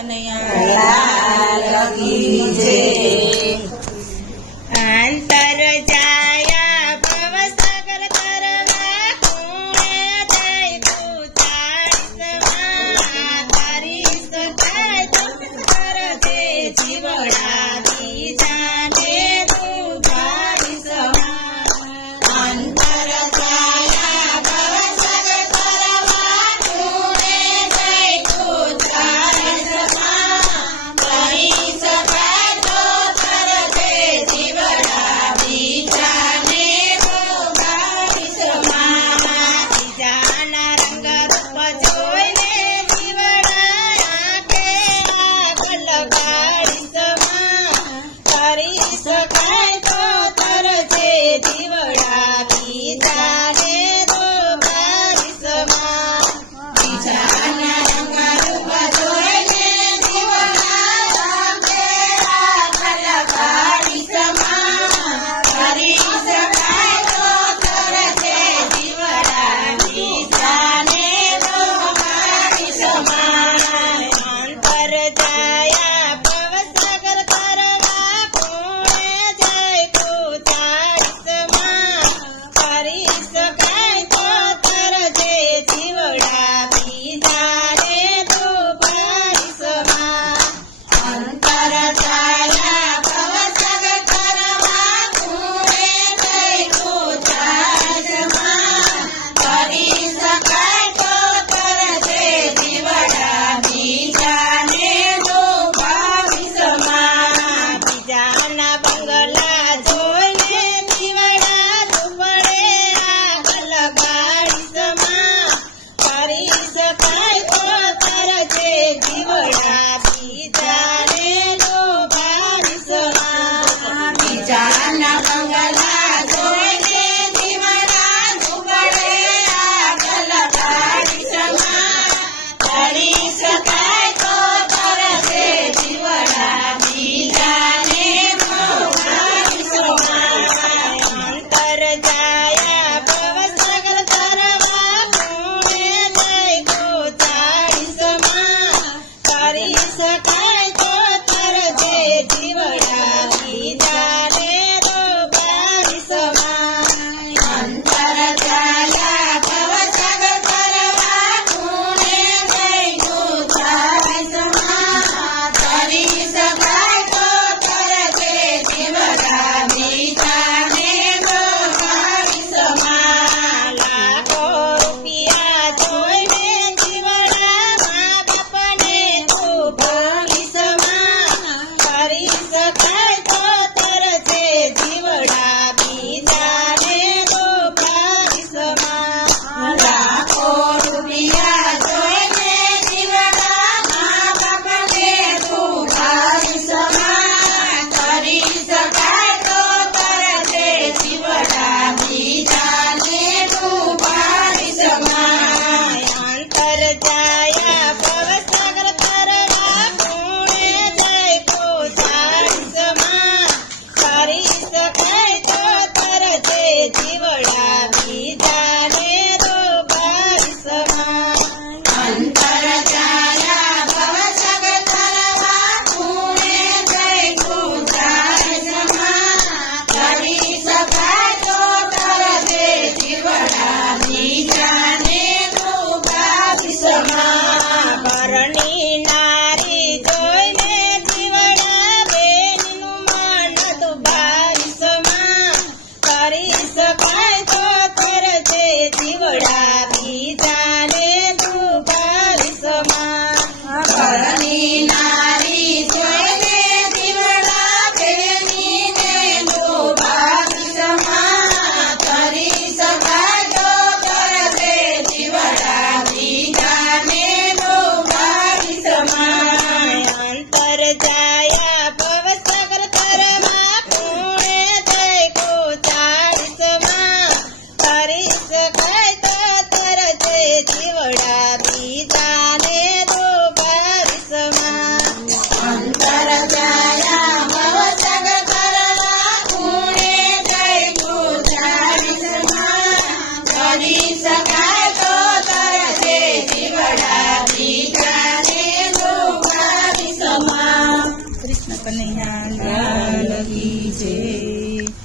કનૈયા લાલ કી જય। અંતર જાયા ભવસાગર તરવા કુણે જય પૂજાળીસમાં તારી સખાય તો કરજે જીવડા બીજાને દુભાળીસમાં। અંતર જાયા ભવસાગર તરવા કુણે જય પૂજાળીસમાં તારી સખાય તો કરજે જીવડા બીજાને દુભાળીસમાં। બીજાના રંગ રૂપ જોઈને જીવડા આંખે આગ લગાડીસમાં કરી શકાય તો તરજે જીવડા બીજાને દુભાળીસમાં। બીજાના રંગ રૂપ જોઈને જીવડા આંખે આગ લગાડીસમાં કરી શકાય તો તરજે જીવડા બીજાને દુભાળીસમાં। અંતર જાયા ભવસાગર તરવા કુણે જય પૂજાળીસમાં કરી શકાય તો તરજે જીવડા બીજાને દુભાળીસમાં। અંતર જાયા ભવસાગર તરવા કુણે જય પૂજાળીસમાં કરી શકાય તો તરજે જીવડા બીજાને દુભાળીસમાં। બીજાના બંગલા જોઈને જીવડા ઝૂંપડે આગ લગાડીસમાં કરી શકાય તો તરજે જીવડા બીજાને દુભાળીસમાં। બીજાના બંગલા જોઈને જીવડા ઝૂંપડે આગ લગાડીસમાં કરી શકાય તો તરજે જીવડા બીજાને દુભાળીસમાં। અંતર જાયા ભવસાગર તરવા કુણે જય પૂજાળીસમાં કરી શકાય તો તરજે જીવડા બીજાને દુભાળીસમાં। અંતર જાયા ભવસાગર તરવા કુણે જય પૂજાળીસમાં કરી શકાય તો તરજે જીવડા બીજાને દુભાળીસમાં। લાખો રૂપિયા જોઈને જીવડા મા બાપને દુભાળીસમાં કરી શકાય તો તરજે જીવડા બીજાને દુભાળીસમાં। લાખો રૂપિયા જોઈને જીવડા મા બાપને દુભાળીસમાં કરી શકાય તો તરજે જીવડા બીજાને દુભાળીસમાં। અંતર જાયા ભવસાગર તરવા કુણે જય પૂજાળીસમાં કરી શકાય તો તરજે જીવડા બીજાને દુભાળીસમાં। અંતર જાયા ભવસાગર તરવા કુણે જય પૂજાળીસમાં કરી શકાય તો તરજે જીવડા બીજાને દુભાળીસમાં। પરણી નારી જોઈને જીવડા બેનનું મન દુભાળીસમાં કરી શકાય તો તરજે જીવડા બીજાને દુભાળીસમાં। પરણી નારી જોઈને જીવડા બેનીને દુભાળીસમાં કરી શકાય તો તરજે જીવડા બીજાને દુભાળીસમાં। અંતર જાયા ભવસાગર તરવા કુણે જય પૂજાળીસમાં કરી શકાય તો તરજે જીવડા બીજાને દુભાળીસમાં। કનૈયા લાલ કી જય.